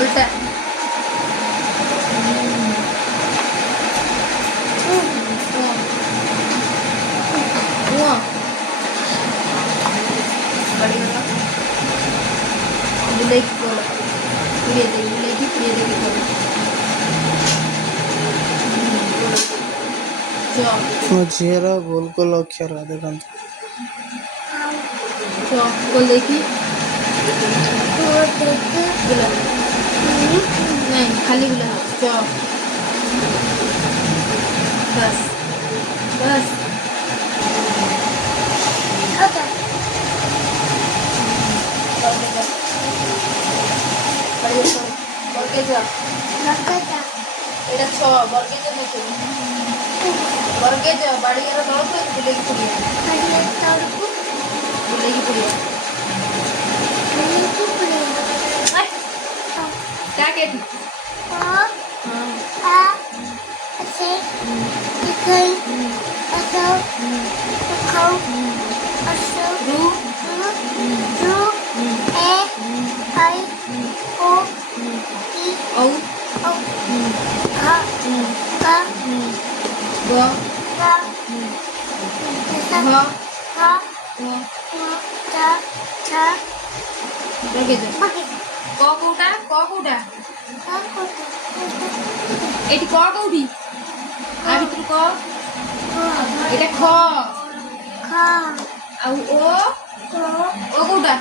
उल्टा बुलाई की बोला बुलाई की बोला झीरा गोल गोल अक्षर देखा बोल देखी बुला नहीं खाली बुला बस बस बर्गेजा এটা 6 बर्गेजा দেখো बर्गेजा বাড়িয়ার তলকু বুলেগি পুড়িয়া বাড়িয়ার তলকু বুলেগি পুড়িয়া বুলেগি পুড়িয়া क्या कहती आ ऐसे इकई ऐसा खाओ ऐसा रू रू ए आई ओ ई औ औ का का ग का ऐसा का चा चा बर्गेजा ক কোটা ক কোটা এটি ক কোটি আর ভিতরে ক এটা খ খ আর ও ও কোটা